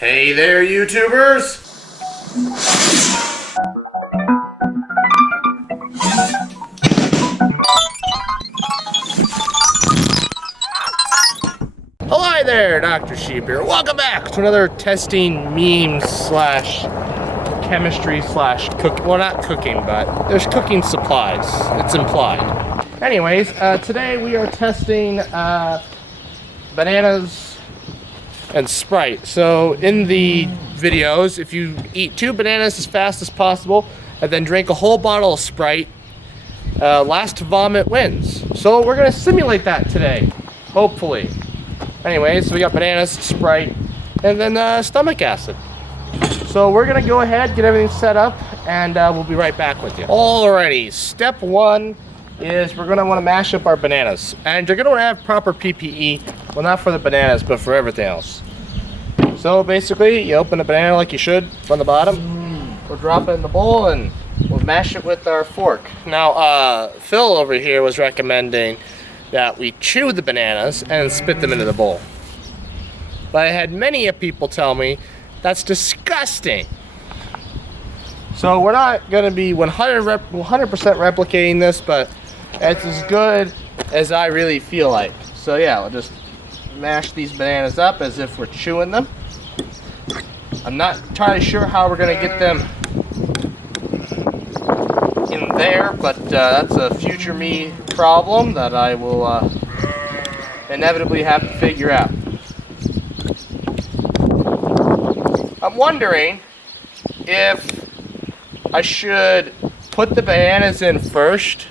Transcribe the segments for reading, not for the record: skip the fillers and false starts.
Hey there, YouTubers! Hello there, Dr. Sheep here. Welcome back to another testing meme slash chemistry slash cook. Well, not cooking, but there's cooking supplies. It's implied. Anyways, today we are testing bananas and Sprite. So in the videos, if you eat 2 bananas as fast as possible and then drink a whole bottle of Sprite, last to vomit wins. So we're gonna simulate that today, hopefully. Anyways, so we got bananas, Sprite, and then stomach acid. So we're gonna go ahead, get everything set up, and we'll be right back with you. Alrighty, step 1 is we're gonna wanna mash up our bananas. And you're gonna wanna have proper PPE. Well, not for the bananas, but for everything else. So basically, you open a banana like you should from the bottom. We'll drop it in the bowl and we'll mash it with our fork. Now, Phil over here was recommending that we chew the bananas and spit them into the bowl. But I had many people tell me that's disgusting. So we're not gonna be 100% replicating this, but it's as good as I really feel like. So yeah, we'll just mash these bananas up as if we're chewing them. I'm not entirely sure how we're gonna get them in there, but that's a future me problem that I will inevitably have to figure out. I'm wondering if I should put the bananas in first,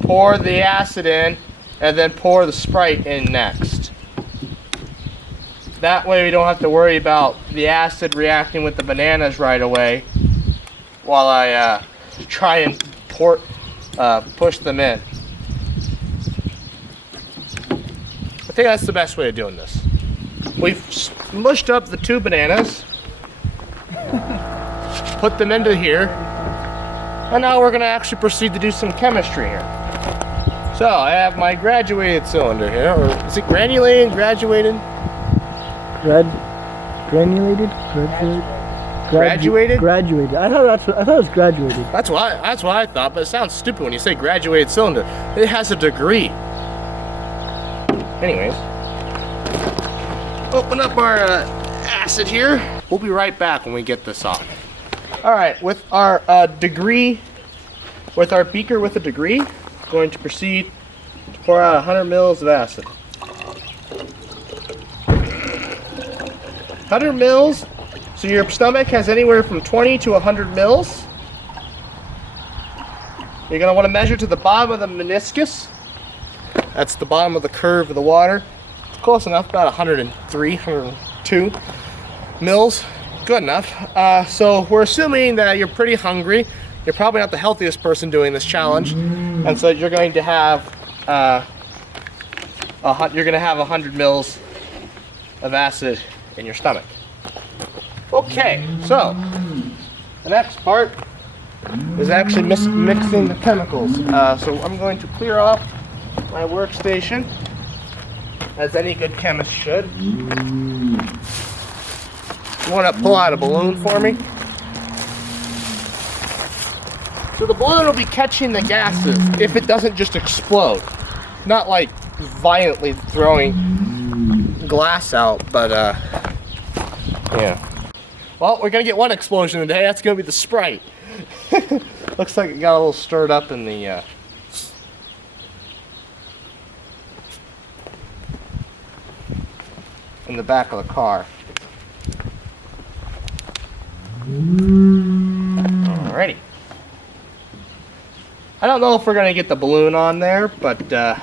pour the acid in, and then pour the Sprite in next. That way we don't have to worry about the acid reacting with the bananas right away while I try and push them in. I think that's the best way of doing this. We've mushed up the 2 bananas, put them into here, and now we're going to actually proceed to do some chemistry here. So I have my graduated cylinder here, or is it granulated, graduated? Granulated? Graduated? Graduated. I thought it was graduated. That's what I thought, but it sounds stupid when you say graduated cylinder. It has a degree. Anyways, open up our acid here. We'll be right back when we get this on. All right, with our beaker with a degree, going to proceed to pour out 100 mils of acid. 100 mils, so your stomach has anywhere from 20 to 100 mils. You're going to want to measure to the bottom of the meniscus. That's the bottom of the curve of the water. It's close enough, about 103, 102 mils. Good enough. So we're assuming that you're pretty hungry. You're probably not the healthiest person doing this challenge, and so you're going to have 100 mils of acid in your stomach. Okay, so the next part is actually mixing the chemicals. So I'm going to clear off my workstation, as any good chemist should. You want to pull out a balloon for me? So the balloon will be catching the gases if it doesn't just explode. Not like violently throwing glass out, but yeah. Well, we're gonna get one explosion today. That's gonna be the Sprite. Looks like it got a little stirred up in the back of the car. Alrighty. I don't know if we're gonna get the balloon on there, but it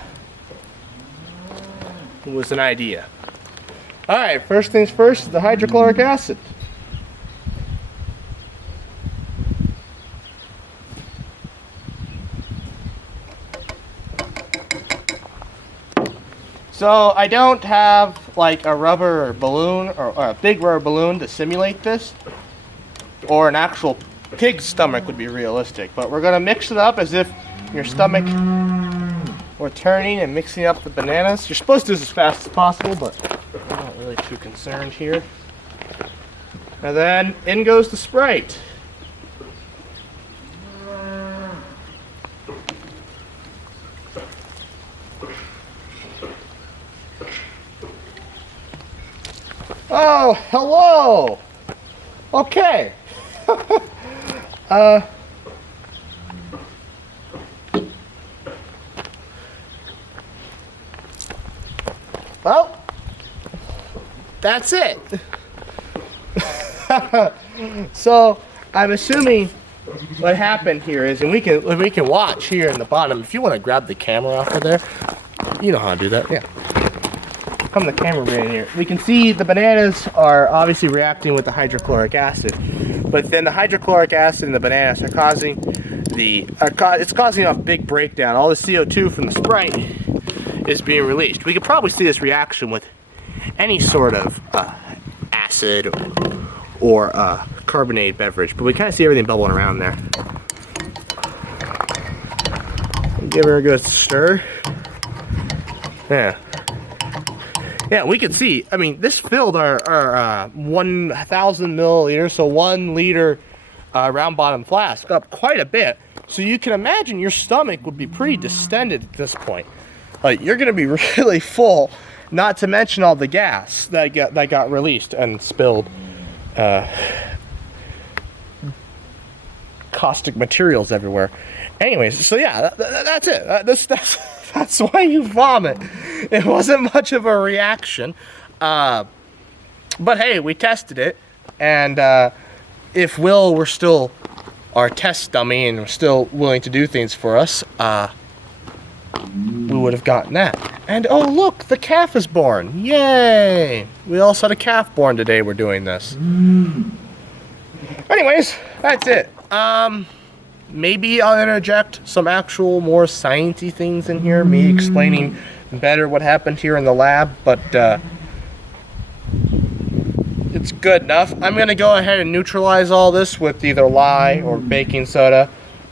was an idea. Alright, first things first, the hydrochloric acid. So I don't have like a rubber balloon or a big rubber balloon to simulate this, or an actual pig's stomach would be realistic, but we're gonna mix it up as if your stomach were turning and mixing up the bananas. You're supposed to do this as fast as possible, but I'm not really too concerned here. And then in goes the Sprite. Oh, hello. Okay. Well, that's it. So I'm assuming what happened here is, and we can watch here in the bottom. If you want to grab the camera off of there, you know how to do that. Yeah. Come the camera right in here. We can see the bananas are obviously reacting with the hydrochloric acid, but then the hydrochloric acid in the bananas are causing it's causing a big breakdown. All the CO2 from the Sprite is being released. We could probably see this reaction with any sort of acid or carbonated beverage, but we kind of see everything bubbling around there. Give her a good stir. Yeah. Yeah, we can see, I mean, this filled our 1,000 milliliters, so 1 liter round bottom flask up quite a bit. So you can imagine your stomach would be pretty distended at this point. You're gonna be really full, not to mention all the gas that got released and spilled. Caustic materials everywhere. Anyways, so yeah, that's it. That's why you vomit. It wasn't much of a reaction, but hey, we tested it, and if Will were still our test dummy and was still willing to do things for us, we would have gotten that. And oh look, the calf is born! Yay! We also had a calf born today. We're doing this. Anyways, that's it. Maybe I'll interject some actual more sciencey things in here, me explaining better what happened here in the lab, but it's good enough. I'm gonna go ahead and neutralize all this with either lye or baking soda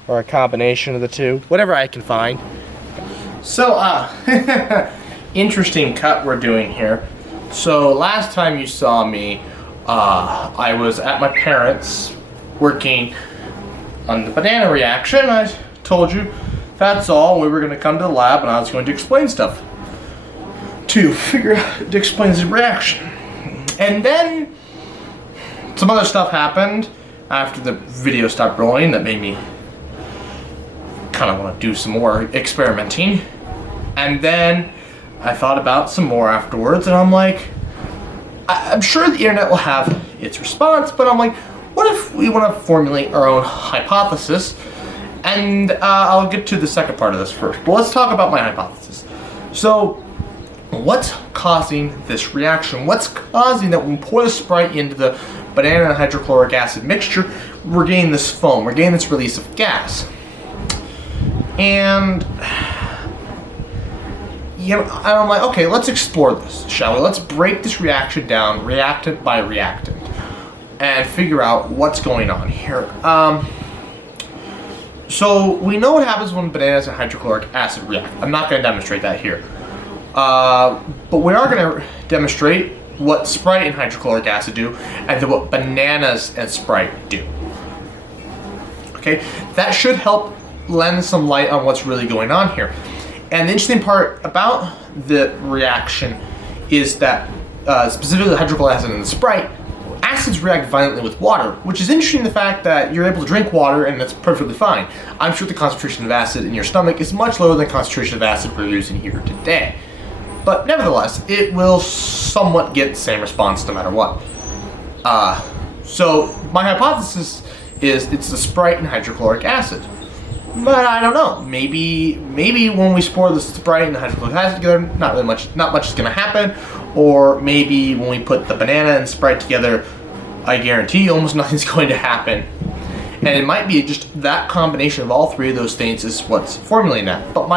or a combination of the two, whatever I can find. So, interesting cut we're doing here. So last time you saw me, I was at my parents' working on the banana reaction. I told you that's all. We were going to come to the lab and I was going to explain stuff to explain this reaction. And then some other stuff happened after the video stopped rolling that made me kind of want to do some more experimenting. And then I thought about some more afterwards and I'm like, I'm sure the internet will have its response, but I'm like, what if we want to formulate our own hypothesis? And I'll get to the second part of this first. But let's talk about my hypothesis. So, what's causing this reaction? What's causing that when we pour the Sprite into the banana and hydrochloric acid mixture, we're getting this foam, we're getting this release of gas? And I'm like, okay, let's explore this, shall we? Let's break this reaction down, reactant by reactant, and figure out what's going on here. So we know what happens when bananas and hydrochloric acid react. I'm not going to demonstrate that here. But we are going to demonstrate what Sprite and hydrochloric acid do, and then what bananas and Sprite do. Okay, that should help lend some light on what's really going on here. And the interesting part about the reaction is that specifically the hydrochloric acid and the Sprite, acids react violently with water, which is interesting, the fact that you're able to drink water and that's perfectly fine. I'm sure the concentration of acid in your stomach is much lower than the concentration of acid we're using here today. But nevertheless, it will somewhat get the same response no matter what. So my hypothesis is it's the Sprite and hydrochloric acid. But I don't know. Maybe when we pour the Sprite and the hydrochloric acid together, not much is gonna happen. Or maybe when we put the banana and Sprite together, I guarantee almost nothing's going to happen. And it might be just that combination of all three of those things is what's formulating that. But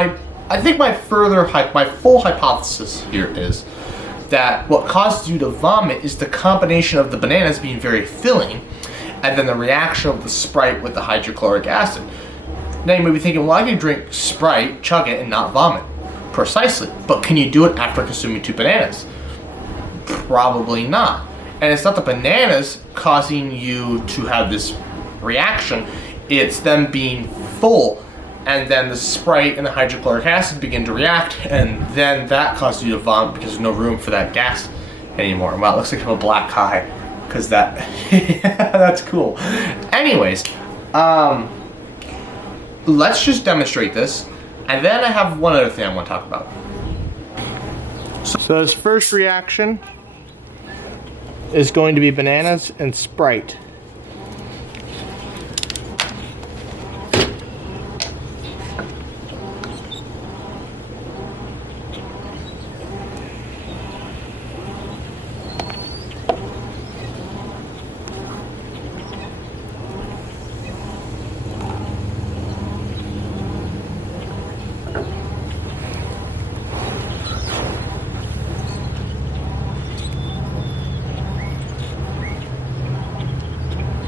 I think my full hypothesis here is that what causes you to vomit is the combination of the bananas being very filling, and then the reaction of the Sprite with the hydrochloric acid. Now you may be thinking, well, I can drink Sprite, chug it, and not vomit. Precisely. But can you do it after consuming 2 bananas? Probably not. And it's not the bananas causing you to have this reaction, it's them being full. And then the Sprite and the hydrochloric acid begin to react, and then that causes you to vomit because there's no room for that gas anymore. Wow, it looks like I have a black eye, because that, that's cool. Anyways, let's just demonstrate this, and then I have one other thing I want to talk about. So this first reaction is going to be bananas and Sprite.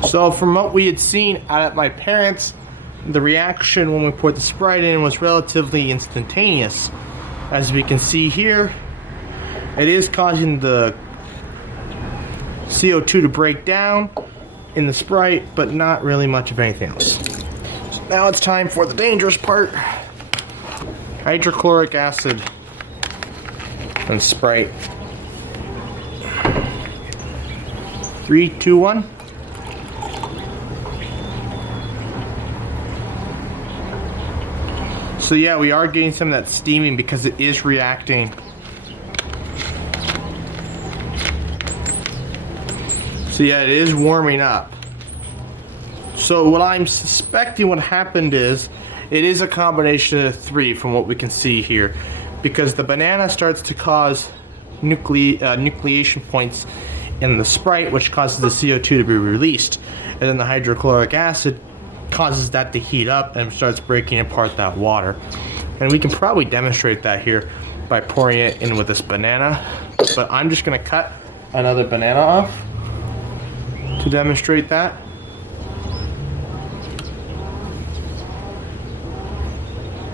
So from what we had seen out at my parents', the reaction when we poured the Sprite in was relatively instantaneous. As we can see here, it is causing the CO2 to break down in the Sprite, but not really much of anything else. So now it's time for the dangerous part. Hydrochloric acid and Sprite. 3, 2, 1. So yeah, we are getting some of that steaming because it is reacting. So yeah, it is warming up. So what I'm suspecting what happened is, it is a combination of the three from what we can see here. Because the banana starts to cause nucleation points in the Sprite, which causes the CO2 to be released. And then the hydrochloric acid causes that to heat up and starts breaking apart that water. And we can probably demonstrate that here by pouring it in with this banana. But I'm just gonna cut another banana off to demonstrate that.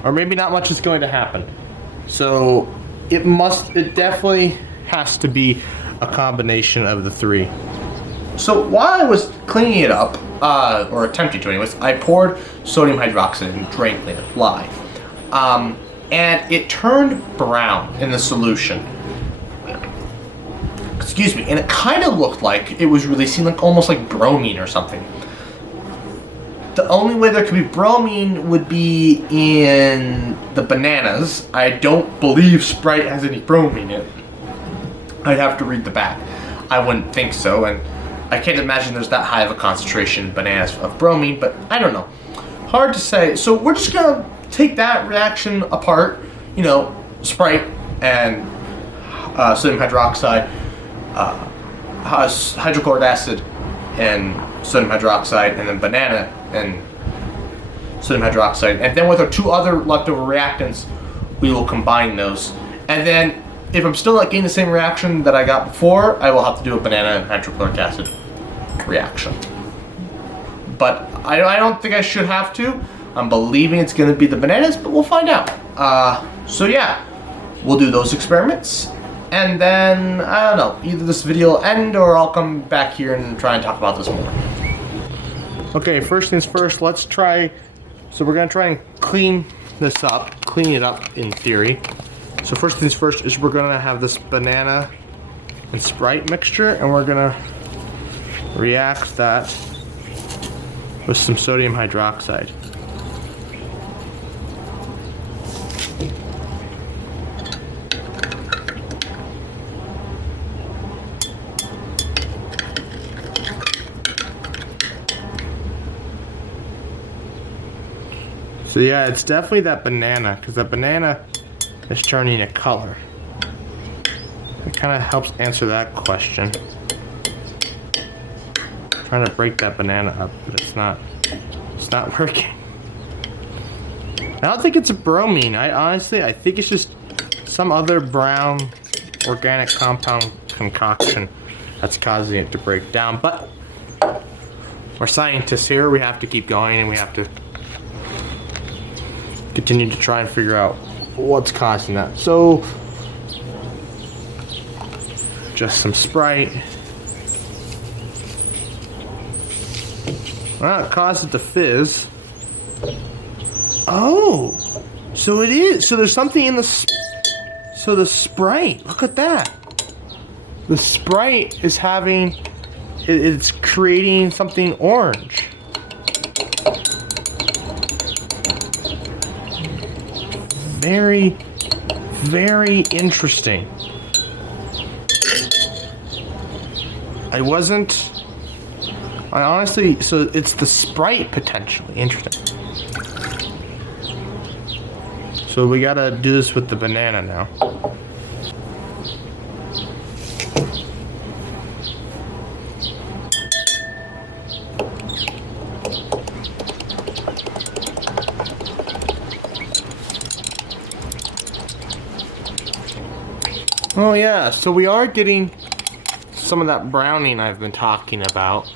Or maybe not much is going to happen. So it definitely has to be a combination of the three. So while I was cleaning it up, or attempting to anyways, I poured sodium hydroxide and drank it live. And it turned brown in the solution. Excuse me, and it kind of looked like it was releasing like almost like bromine or something. The only way there could be bromine would be in the bananas. I don't believe Sprite has any bromine in it. I'd have to read the back. I wouldn't think so, and I can't imagine there's that high of a concentration in bananas of bromine, but I don't know. Hard to say. So we're just gonna take that reaction apart, you know, Sprite and sodium hydroxide, hydrochloric acid and sodium hydroxide, and then banana and sodium hydroxide. And then with our two other leftover reactants, we will combine those. And then if I'm still not getting the same reaction that I got before, I will have to do a banana and hydrochloric acid reaction. But I don't think I should have to. I'm believing it's going to be the bananas, but we'll find out. So yeah, we'll do those experiments. And then, I don't know, either this video will end or I'll come back here and try and talk about this more. Okay, first things first, let's try. So we're going to try and clean this up, clean it up in theory. So first things first is we're gonna have this banana and Sprite mixture, and we're gonna react that with some sodium hydroxide. So yeah, it's definitely that banana, because that banana is turning a color. It kind of helps answer that question. Trying to break that banana up, but it's not working. I don't think it's a bromine. I think it's just some other brown organic compound concoction that's causing it to break down. But we're scientists here. We have to keep going, and we have to continue to try and figure out what's causing that. So just some Sprite Well, it caused it to fizz. Oh, so it is. So there's something in the. So the Sprite. Look at that. The Sprite is having. It's creating something orange. Very, very interesting. I honestly, so it's the Sprite potentially. Interesting. So we gotta do this with the banana now. Oh yeah, so we are getting some of that browning I've been talking about.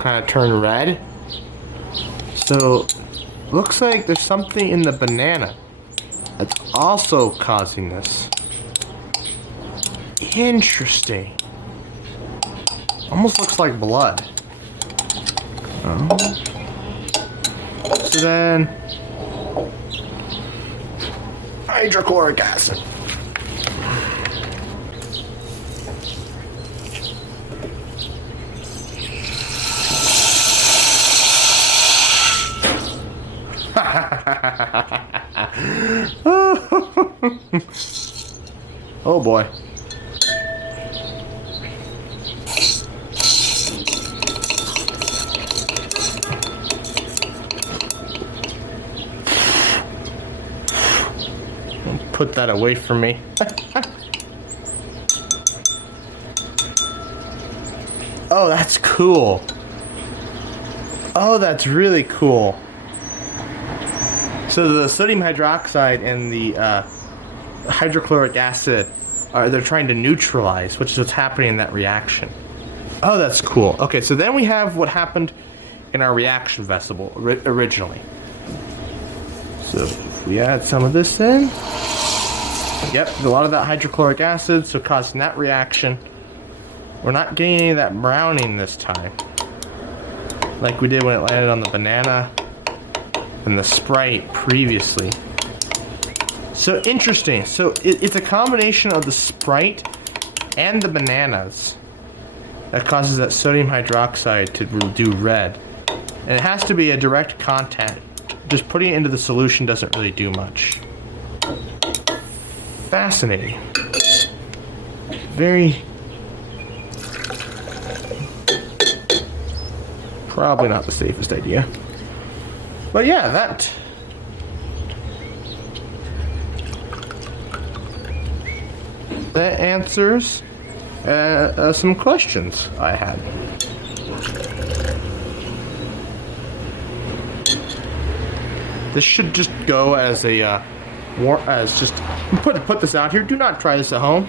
Kind of turn red. So looks like there's something in the banana that's also causing this. Interesting. Almost looks like blood. Oh. So then hydrochloric acid. Oh boy. Put that away from me. Oh, that's cool. Oh, that's really cool. So the sodium hydroxide and the hydrochloric acid they're trying to neutralize, which is what's happening in that reaction. Oh, that's cool. Okay, so then we have what happened in our reaction vessel originally. So if we add some of this in, yep, a lot of that hydrochloric acid, so causing that reaction. We're not getting any of that browning this time, like we did when it landed on the banana and the Sprite previously. So interesting. So it's a combination of the Sprite and the bananas that causes that sodium hydroxide to do red. And it has to be a direct contact. Just putting it into the solution doesn't really do much. Fascinating. Very... Probably not the safest idea. But yeah, that answers some questions I had. This should just go as a put this out here. Do not try this at home.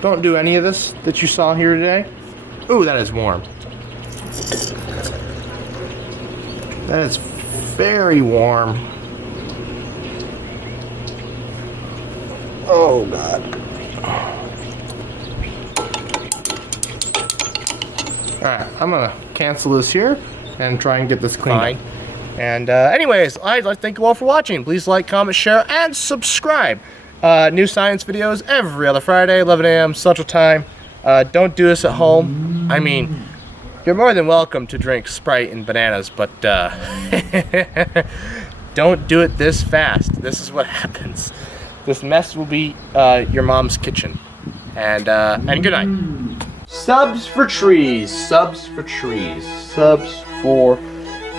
Don't do any of this that you saw here today. Ooh, that is warm. That is very warm. Oh God. Alright, I'm gonna cancel this here and try and get this cleaned up. And anyways, I'd like to thank you all for watching. Please like, comment, share, and subscribe. New science videos every other Friday, 11 a.m. Central Time. Don't do this at home. I mean, you're more than welcome to drink Sprite and bananas, but don't do it this fast. This is what happens. This mess will be your mom's kitchen. And good night. Subs for trees. Subs for trees. Subs for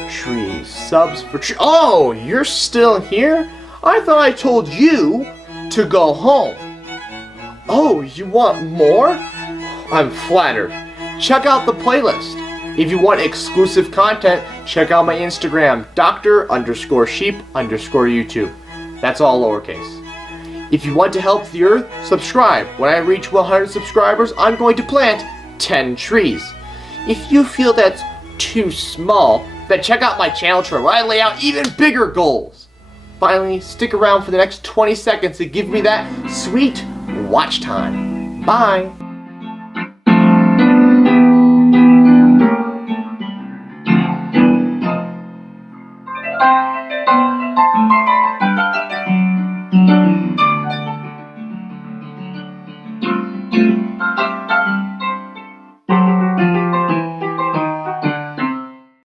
trees. Subs for trees. Oh, you're still here? I thought I told you to go home. Oh, you want more? I'm flattered. Check out the playlist. If you want exclusive content, check out my Instagram, Dr_sheep_YouTube. That's all lowercase. If you want to help the earth, subscribe. When I reach 100 subscribers, I'm going to plant 10 trees. If you feel that's too small, then check out my channel chart where I lay out even bigger goals. Finally, stick around for the next 20 seconds to give me that sweet watch time. Bye.